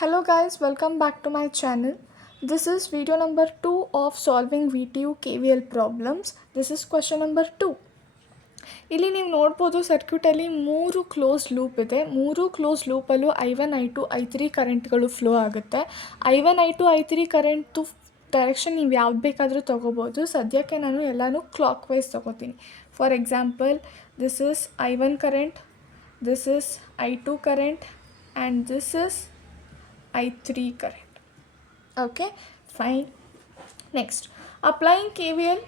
Hello guys, welcome back to my channel. This is video number 2 of solving VTU KVL problems. This is question number 2. ಇಲ್ಲಿ ನೀವು ನೋಡ್ಬೋದು ಸರ್ಕ್ಯೂಟಲ್ಲಿ 3 close loop ಇದೆ. 3 close ಲೂಪಲ್ಲೂ I1, I2, I3 ಕರೆಂಟ್ಗಳು flow ಆಗುತ್ತೆ. I1, I2, I3 ಕರೆಂಟ್ದು direction ನೀವು ಯಾವ್ದು ಬೇಕಾದರೂ ತೊಗೋಬೋದು. ಸದ್ಯಕ್ಕೆ ನಾನು ಎಲ್ಲನೂ ಕ್ಲಾಕ್ ವೈಸ್ ತೊಗೋತೀನಿ. For example, this is I1 current, this is I2 current and this is I3 current. Okay, fine. Next, applying KVL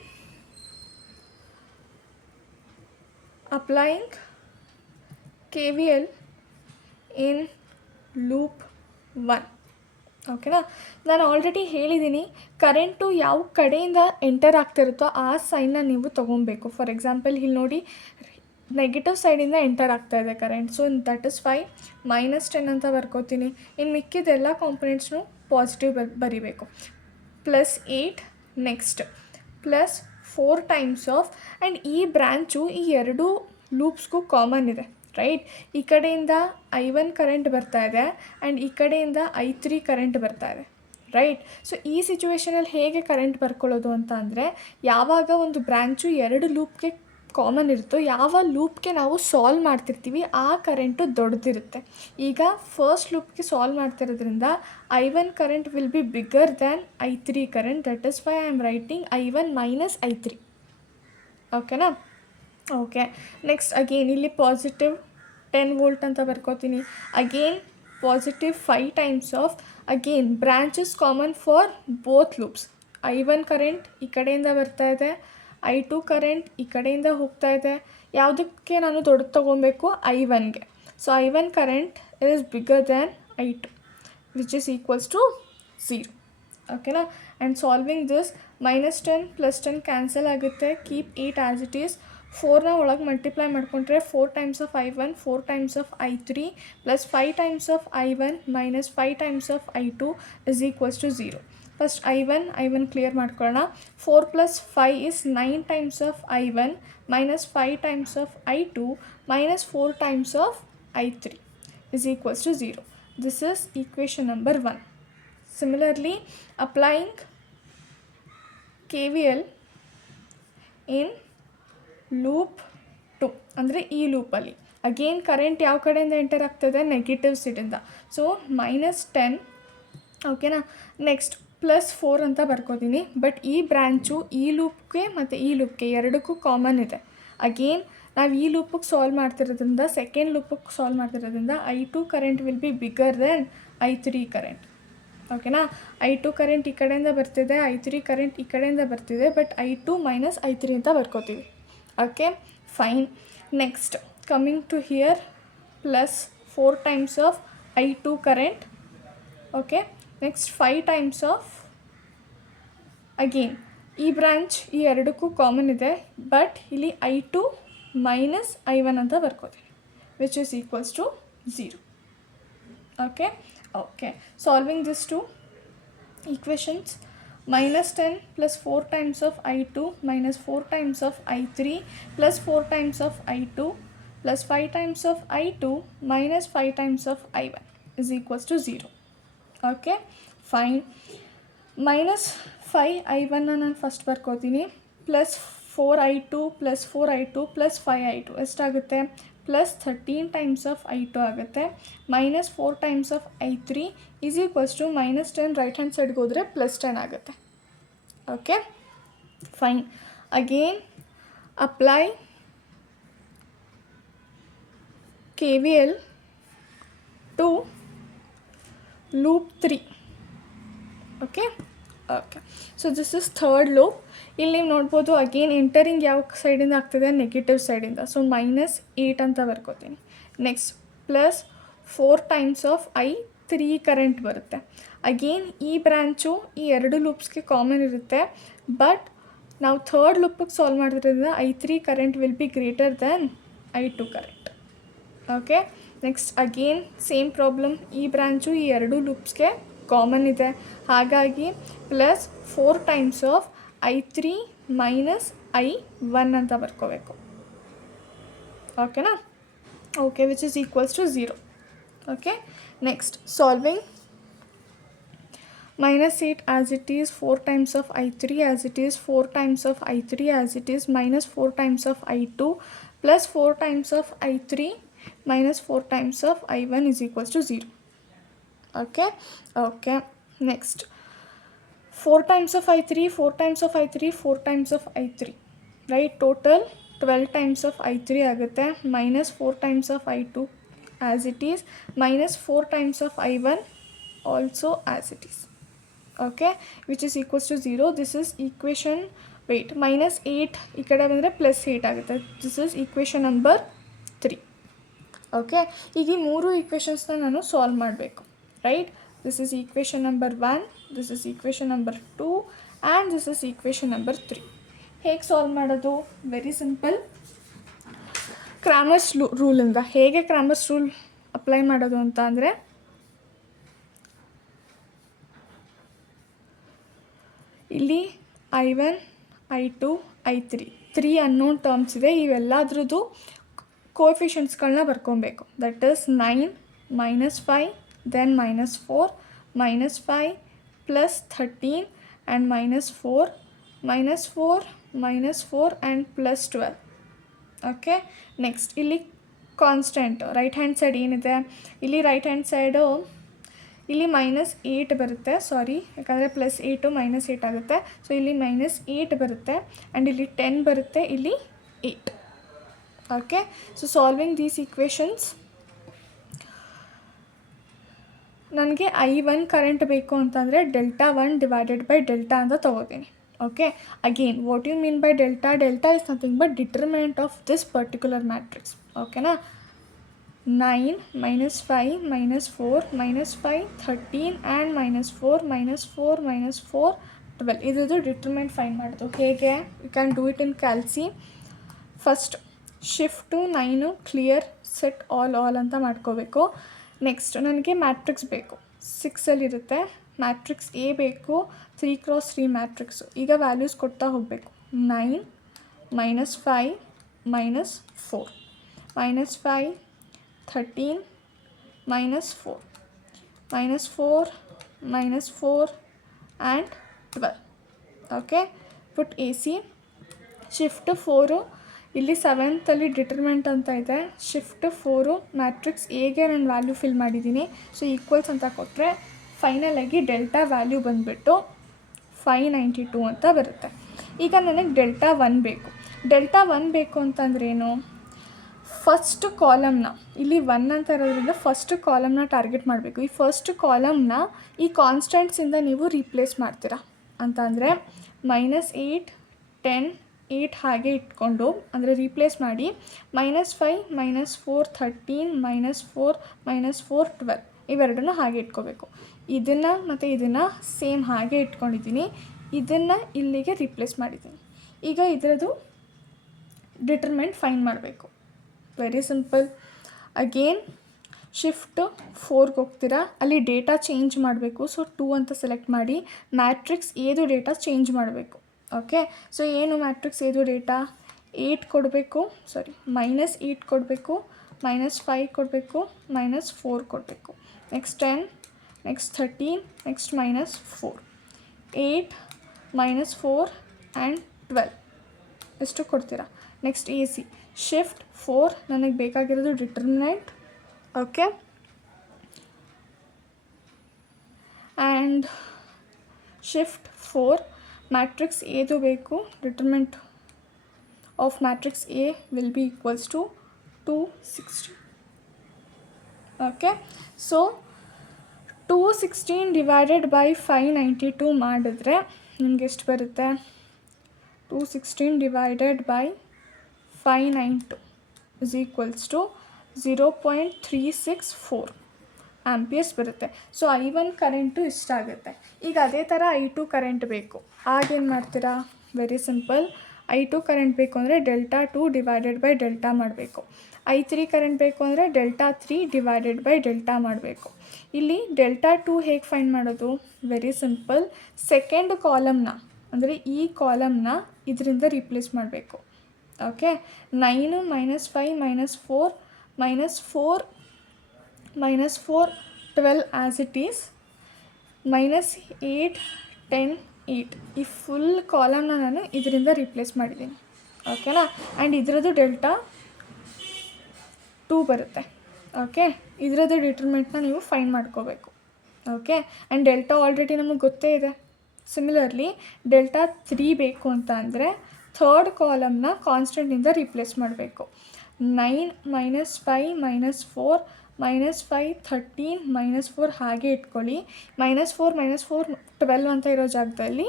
in loop 1. ಓಕೆನಾ, ನಾನು ಆಲ್ರೆಡಿ ಹೇಳಿದ್ದೀನಿ ಕರೆಂಟು ಯಾವ ಕಡೆಯಿಂದ ಎಂಟರ್ ಆಗ್ತಿರುತ್ತೋ ಆ ಸೈನ್ನ ನೀವು ತೊಗೊಬೇಕು. ಫಾರ್ ಎಕ್ಸಾಂಪಲ್ ಇಲ್ಲಿ ನೋಡಿ, ನೆಗೆಟಿವ್ ಸೈಡಿಂದ ಎಂಟರ್ ಆಗ್ತಾಯಿದೆ current, so that is Y -10 ಅಂತ ಬರ್ಕೋತೀನಿ. ಇನ್ನು ಮಿಕ್ಕಿದೆಲ್ಲ ಕಾಂಪೊನೆಂಟ್ಸ್ನು ಪಾಸಿಟಿವ್ ಬರಿಬೇಕು. +8 ನೆಕ್ಸ್ಟ್ +4 ಟೈಮ್ಸ್ ಆಫ್, ಆ್ಯಂಡ್ ಈ ಬ್ರ್ಯಾಂಚು ಈ ಎರಡು ಲೂಪ್ಸ್ಗೂ ಕಾಮನ್ ಇದೆ, ರೈಟ್? ಈ ಕಡೆಯಿಂದ I1 ಕರೆಂಟ್ ಬರ್ತಾ ಇದೆ ಆ್ಯಂಡ್ ಈ ಕಡೆಯಿಂದ I3 ಕರೆಂಟ್ ಬರ್ತಾ ಇದೆ, ರೈಟ್? ಸೊ ಈ ಸಿಚುವೇಷನಲ್ಲಿ ಹೇಗೆ ಕರೆಂಟ್ ಬರ್ಕೊಳ್ಳೋದು ಅಂತ ಅಂದರೆ, ಯಾವಾಗ ಒಂದು ಬ್ರ್ಯಾಂಚು ಎರಡು ಲೂಪ್ಗೆ ಕಾಮನ್ ಇರುತ್ತೋ, ಯಾವ ಲೂಪ್ಗೆ ನಾವು ಸಾಲ್ವ್ ಮಾಡ್ತಿರ್ತೀವಿ ಆ ಕರೆಂಟು ದೊಡ್ಡದಿರುತ್ತೆ. ಈಗ ಫಸ್ಟ್ ಲೂಪ್ಗೆ ಸಾಲ್ವ್ ಮಾಡ್ತಿರೋದ್ರಿಂದ I1 current will be bigger than I3 current. That is why I am writing I1 - I3. ಓಕೆನಾ? ಓಕೆ, ನೆಕ್ಸ್ಟ್ ಅಗೇನ್ ಇಲ್ಲಿ ಪಾಸಿಟಿವ್ 10 ವೋಲ್ಟ್ ಅಂತ ಬರ್ಕೋತೀನಿ. Again positive 5 times of, again branches common for both loops. I1 current ಈ ಕಡೆಯಿಂದ ಬರ್ತಾ ಇದೆ, I2 current ಈ ಕಡೆಯಿಂದ ಹೋಗ್ತಾ ಇದೆ. ಯಾವುದಕ್ಕೆ ನಾನು ದೊಡ್ಡದು ತೊಗೊಬೇಕು? I1ಗೆ. So I1 current is bigger than I2 which is equals to 0. ಓಕೆನಾ? ಆ್ಯಂಡ್ ಸಾಲ್ವಿಂಗ್ ದಿಸ್, -10 +10 ಕ್ಯಾನ್ಸಲ್ ಆಗುತ್ತೆ. Keep 8 as it is. 4ನ ಒಳಗೆ ಮಲ್ಟಿಪ್ಲೈ ಮಾಡಿಕೊಂಡ್ರೆ 4 times of I1, 4 times of I3 +5 times of I1 -5 times of I2 is equals to 0. First I1 clear ಮಾಡ್ಕೊಳ್ಳೋಣ. 4 + 5 is 9 times of I1 -5 times of I2 -4 times of I3 is equals to 0. This is equation number 1. Similarly, applying KVL in loop 2, ಅಂದರೆ ಈ ಲೂಪಲ್ಲಿ again current ಯಾವ ಕಡೆಯಿಂದ enter ಆಗ್ತದೆ? Negative ಸೈಡಿಂದ. So -10, ಓಕೆನಾ? Next +4 ಅಂತ ಬರ್ಕೋತೀನಿ. But ಈ ಬ್ರ್ಯಾಂಚು ಈ ಲೂಪ್ಗೆ ಮತ್ತು ಈ ಲೂಪ್ಗೆ ಎರಡಕ್ಕೂ ಕಾಮನ್ ಇದೆ. ಅಗೇನ್ ನಾವು ಈ ಲೂಪಿಗೆ ಸಾಲ್ವ್ ಮಾಡ್ತಿರೋದ್ರಿಂದ, ಸೆಕೆಂಡ್ ಲೂಪಿಗೆ ಸಾಲ್ವ್ ಮಾಡ್ತಿರೋದ್ರಿಂದ I2 current will be bigger then I3 current. ಓಕೆನಾ? I2 ಕರೆಂಟ್ ಈ ಕಡೆಯಿಂದ ಬರ್ತಿದೆ, I3 ಕರೆಂಟ್ ಈ ಕಡೆಯಿಂದ ಬರ್ತಿದೆ, ಬಟ್ I2 - I3 ಅಂತ ಬರ್ಕೋತೀವಿ. Okay, fine. Next coming to here, +4 times of I2 current. Okay, next 5 times of, again ಈ ಬ್ರಾಂಚ್ ಈ ಎರಡಕ್ಕೂ ಕಾಮನ್ ಇದೆ, ಬಟ್ ಇಲ್ಲಿ I2 - I1 ಅಂತ ಬರ್ಕೋತೀವಿ, which is equals to 0. Okay, solving this two equations, -10 +4 times of I2 -4 times of I3 +4 times of I2 +5 times of I2 -5 times of I1 is equals to 0. Okay, fine. -5 I1 ನಾನು first ಬರ್ಕೋತೀನಿ, +4 I2 +4 I2 +5 I2 ಎಷ್ಟಾಗುತ್ತೆ? +13 times of I2 ಆಗುತ್ತೆ. -4 times of I3 is equals to -10 right hand ಸೈಡ್ಗೆ ಹೋದರೆ +10 ಆಗುತ್ತೆ. Okay, fine. Again apply KVL to loop 3. Okay, so this is third loop. ಇಲ್ಲಿ ನೀವು ನೋಡ್ಬೋದು again entering ಯಾವ ಸೈಡಿಂದ ಆಗ್ತದೆ? ನೆಗೆಟಿವ್ ಸೈಡಿಂದ. ಸೊ -8 ಅಂತ ಬರ್ಕೋತೀನಿ. Next +4 times of I3 current ಬರುತ್ತೆ. ಅಗೇನ್ ಈ ಬ್ರ್ಯಾಂಚು ಈ ಎರಡು ಲೂಪ್ಸ್ಗೆ ಕಾಮನ್ ಇರುತ್ತೆ, ಬಟ್ ನಾವು ಥರ್ಡ್ ಲೂಪಿಗೆ ಸಾಲ್ವ್ ಮಾಡಿದ್ರಿಂದ I3 current will be greater than I2 current. Okay, next again same problem. ಈ ಬ್ರ್ಯಾಂಚು ಈ ಎರಡು ಲೂಪ್ಸ್ಗೆ ಕಾಮನ್ ಇದೆ, ಹಾಗಾಗಿ +4 ಟೈಮ್ಸ್ ಆಫ್ I3 - I1 ಅಂತ ಬರ್ಕೋಬೇಕು. ಓಕೆನಾ? Okay, which is equals to 0. Okay, next solving minus 8 as it is, 4 times of I3 as it is, 4 times of I3 as it is, minus 4 times of I2 plus 4 times of I3 minus 4 times of I1 is equals to 0. Okay, next 4 times of I3, 4 times of I3, 4 times of I3, right? Total 12 times of I3 ಆಗುತ್ತೆ, minus 4 times of I2 as it is, minus 4 times of I1 also as it is. Okay, which is equals to 0. This is equation, wait, minus 8 ಈ ಕಡೆ ಬಂದರೆ plus 8 ಆಗುತ್ತೆ. This is equation number 3. Okay, ಈಗ ಈ 3 ಈಕ್ವೇಷನ್ಸ್ನ ನಾನು solve ಮಾಡಬೇಕು, right? This is equation number 1, this is equation number 2 and this is equation number 3. ಹೇಗೆ solve ಮಾಡೋದು? Very simple. ಕ್ರಾಮರ್ಸ್ ರೂಲಿಂದ ಹೇಗೆ ಕ್ರಾಮರ್ಸ್ ರೂಲ್ ಅಪ್ಲೈ ಮಾಡೋದು ಅಂತ ಅಂದರೆ, ಇಲ್ಲಿ I1, I2, I3 3 unknown terms ಇದೆ. ಇವೆಲ್ಲದ್ರದ್ದು ಕೋಎಫಿಷಿಯಂಟ್ಸ್ಗಳನ್ನ ಬರ್ಕೊಬೇಕು. That is 9, -5, then -4, -5 plus 13 and -4, -4, -4 and plus 12. Okay, next ಇಲ್ಲಿ ಕಾನ್ಸ್ಟೆಂಟ್ ರೈಟ್ ಹ್ಯಾಂಡ್ ಸೈಡ್ ಏನಿದೆ, ಇಲ್ಲಿ ರೈಟ್ ಹ್ಯಾಂಡ್ ಸೈಡು ಇಲ್ಲಿ -8 ಬರುತ್ತೆ, ಸಾರಿ, ಯಾಕಂದರೆ +8 -8 ಆಗುತ್ತೆ. ಸೊ ಇಲ್ಲಿ -8 ಬರುತ್ತೆ ಆ್ಯಂಡ್ ಇಲ್ಲಿ 10 ಬರುತ್ತೆ, ಇಲ್ಲಿ 8. Okay, so solving these equations, ನನಗೆ I1 ಕರೆಂಟ್ ಬೇಕು ಅಂತಂದರೆ Δ1 ಡಿವೈಡೆಡ್ ಬೈ ಡೆಲ್ಟಾ ಅಂತ ತೊಗೋತೀನಿ. Okay, again what you mean by delta? Delta is nothing but determinant of this particular matrix. ಓಕೆನಾ? 9, -5, -4, -5, 13 ಆ್ಯಂಡ್ -4, -4, -4, 12. ಇದ್ರದ್ದು ಡಿಟರ್ಮೆಂಟ್ ಫೈಂಡ್ ಮಾಡೋದು ಹೇಗೆ? You can do it in calci. First shift 9 clear set all ಅಂತ ಮಾಡ್ಕೋಬೇಕು. Next ನನಗೆ matrix ಬೇಕು, 6ಅಲ್ಲಿರುತ್ತೆ. Matrix A ಬೇಕು, 3x3 matrix. ಈಗ ವ್ಯಾಲ್ಯೂಸ್ ಕೊಡ್ತಾ ಹೋಗಬೇಕು. 9, -5, -4, -5, 13, -4, -4, -4 and 12. Okay, put AC. Shift 4 ಇಲ್ಲಿ 7th ಡಿಟರ್ಮೆಂಟ್ ಅಂತ ಇದೆ. ಶಿಫ್ಟ್ 4 ಮ್ಯಾಟ್ರಿಕ್ಸ್ ಎಗೆ ನಾನು ವ್ಯಾಲ್ಯೂ ಫಿಲ್ ಮಾಡಿದ್ದೀನಿ. ಸೊ ಈಕ್ವಲ್ಸ್ ಅಂತ ಕೊಟ್ಟರೆ ಫೈನಲಾಗಿ ಡೆಲ್ಟಾ ವ್ಯಾಲ್ಯೂ ಬಂದುಬಿಟ್ಟು 592 ಅಂತ ಬರುತ್ತೆ. ಈಗ ನನಗೆ Δ1 ಬೇಕು. Δ1 ಬೇಕು ಅಂತಂದ್ರೇನು? ಫಸ್ಟ್ ಕಾಲಮ್ನ, ಇಲ್ಲಿ 1 ಅಂತ ಇರೋದ್ರಿಂದ ಫಸ್ಟ್ ಕಾಲಮ್ನ ಟಾರ್ಗೆಟ್ ಮಾಡಬೇಕು. ಈ ಫಸ್ಟ್ ಕಾಲಮ್ನ ಈ ಕಾನ್ಸ್ಟೆಂಟ್ಸಿಂದ ನೀವು ರೀಪ್ಲೇಸ್ ಮಾಡ್ತೀರಾ ಅಂತ ಅಂದರೆ -8, 10, 8 ಹಾಗೆ ಇಟ್ಕೊಂಡು, ಅಂದರೆ ರೀಪ್ಲೇಸ್ ಮಾಡಿ -5, -4, 13, -4, -4, 12 ಇವೆರಡನ್ನೂ ಹಾಗೆ ಇಟ್ಕೋಬೇಕು. ಇದನ್ನು ಮತ್ತು ಇದನ್ನು ಸೇಮ್ ಹಾಗೆ ಇಟ್ಕೊಂಡಿದ್ದೀನಿ. ಇದನ್ನು ಇಲ್ಲಿಗೆ ರೀಪ್ಲೇಸ್ ಮಾಡಿದ್ದೀನಿ. ಈಗ ಇದರದ್ದು ಡಿಟರ್ಮೆಂಟ್ ಫೈಂಡ್ ಮಾಡಬೇಕು. Very simple. ಅಗೇನ್ ಶಿಫ್ಟ್ 4ಗೆ ಹೋಗ್ತೀರಾ, ಅಲ್ಲಿ ಡೇಟಾ ಚೇಂಜ್ ಮಾಡಬೇಕು. ಸೊ 2 ಅಂತ ಸೆಲೆಕ್ಟ್ ಮಾಡಿ ಮ್ಯಾಟ್ರಿಕ್ಸ್ ಏದು ಡೇಟಾ ಚೇಂಜ್ ಮಾಡಬೇಕು. ಓಕೆ, ಸೊ ಏನು ಮ್ಯಾಟ್ರಿಕ್ಸ್ ಏದು ಡೇಟಾ? 8 ಕೊಡಬೇಕು, ಸಾರಿ -8 ಕೊಡಬೇಕು, -5 ಕೊಡಬೇಕು, -4 ಕೊಡಬೇಕು, ನೆಕ್ಸ್ಟ್ 10, ನೆಕ್ಸ್ಟ್ 13, ನೆಕ್ಸ್ಟ್ -4, 8, -4 ಆ್ಯಂಡ್ 12 ಎಷ್ಟು ಕೊಡ್ತೀರಾ? Next AC. ಶಿಫ್ಟ್ 4 ನನಗೆ ಬೇಕಾಗಿರೋದು determinant. Okay, and shift 4 matrix ಏದು ಬೇಕು, determinant of matrix A will be equals to 216. Okay, so 216 divided by 592 ಮಾಡಿದ್ರೆ ನಿಮ್ಗೆ ಎಷ್ಟು ಬರುತ್ತೆ? 216 divided by 592 is equals to 0.364 amperes ಬರುತ್ತೆ. ಸೊ I1 ಕರೆಂಟು ಇಷ್ಟಾಗುತ್ತೆ. ಈಗ ಅದೇ ಥರ I2 ಕರೆಂಟ್ ಬೇಕು. ಆಗೇನು ಮಾಡ್ತೀರಾ? Very simple. I2 ಕರೆಂಟ್ ಬೇಕು ಅಂದರೆ Δ2 ಡಿವೈಡೆಡ್ ಬೈ ಡೆಲ್ಟಾ ಮಾಡಬೇಕು. I3 ಕರೆಂಟ್ ಬೇಕು ಅಂದರೆ Δ3 ಡಿವೈಡೆಡ್ ಬೈ ಡೆಲ್ಟಾ ಮಾಡಬೇಕು. ಇಲ್ಲಿ Δ2 ಹೇಗೆ ಫೈಂಡ್ ಮಾಡೋದು? Very simple. ಸೆಕೆಂಡ್ ಕಾಲಮ್ನ, ಅಂದರೆ ಈ ಕಾಲಮ್ನ ಇದರಿಂದ ರೀಪ್ಲೇಸ್ ಮಾಡಬೇಕು. Okay, 9, -5, -4, -4, -4, 12 as it is. -8 10 8 ಈ ಫುಲ್ ಕಾಲಮ್ನ ನಾನು ಇದರಿಂದ ರಿಪ್ಲೇಸ್ ಮಾಡಿದ್ದೀನಿ. ಓಕೆನಾ. ಆ್ಯಂಡ್ ಇದರದ್ದು ಡೆಲ್ಟಾ 2 ಬರುತ್ತೆ. ಓಕೆ, ಇದರದ್ದು ಡಿಟರ್ಮೆಂಟ್ನ ನೀವು ಫೈಂಡ್ ಮಾಡ್ಕೋಬೇಕು. ಓಕೆ, ಆ್ಯಂಡ್ ಡೆಲ್ಟಾ ಆಲ್ರೆಡಿ ನಮಗೆ ಗೊತ್ತೇ ಇದೆ. ಸಿಮಿಲರ್ಲಿ ಡೆಲ್ಟಾ 3 ಬೇಕು ಅಂತ ಅಂದರೆ ಥರ್ಡ್ ಕಾಲಮ್ನ ಕಾನ್ಸ್ಟೆಂಟಿಂದ ರಿಪ್ಲೇಸ್ ಮಾಡಬೇಕು. 9 -5 -4 -5 13 -4 ಹಾಗೆ ಇಟ್ಕೊಳ್ಳಿ. -4 12 ಅಂತ ಇರೋ ಜಾಗದಲ್ಲಿ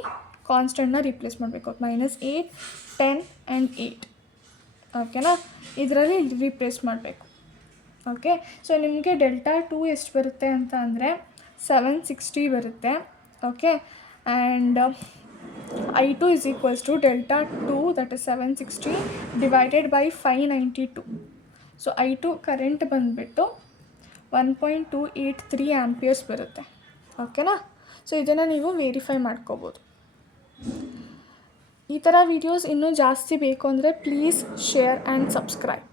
ಕಾನ್ಸ್ಟೆಂಟ್ನ ರಿಪ್ಲೇಸ್ ಮಾಡಬೇಕು. -8 10 ಆ್ಯಂಡ್ 8. ಓಕೆನಾ, ಇದರಲ್ಲಿ ರಿಪ್ಲೇಸ್ ಮಾಡಬೇಕು. ಓಕೆ, ಸೊ ನಿಮಗೆ ಡೆಲ್ಟಾ 2 ಎಷ್ಟು ಬರುತ್ತೆ ಅಂತ ಅಂದರೆ 760 ಬರುತ್ತೆ. Okay, and I2 is equals to delta 2, that is 760 divided by 592. So I2 current ಬಂದುಬಿಟ್ಟು 1.283 ಆಂಪಿಯರ್ಸ್ ಬರುತ್ತೆ. ಓಕೆನಾ. ಸೊ ಇದನ್ನು ನೀವು ವೆರಿಫೈ ಮಾಡ್ಕೋಬೋದು. ಈ ಥರ ವೀಡಿಯೋಸ್ ಇನ್ನೂ ಜಾಸ್ತಿ ಬೇಕು ಅಂದರೆ ಪ್ಲೀಸ್ ಶೇರ್ ಆ್ಯಂಡ್ ಸಬ್ಸ್ಕ್ರೈಬ್.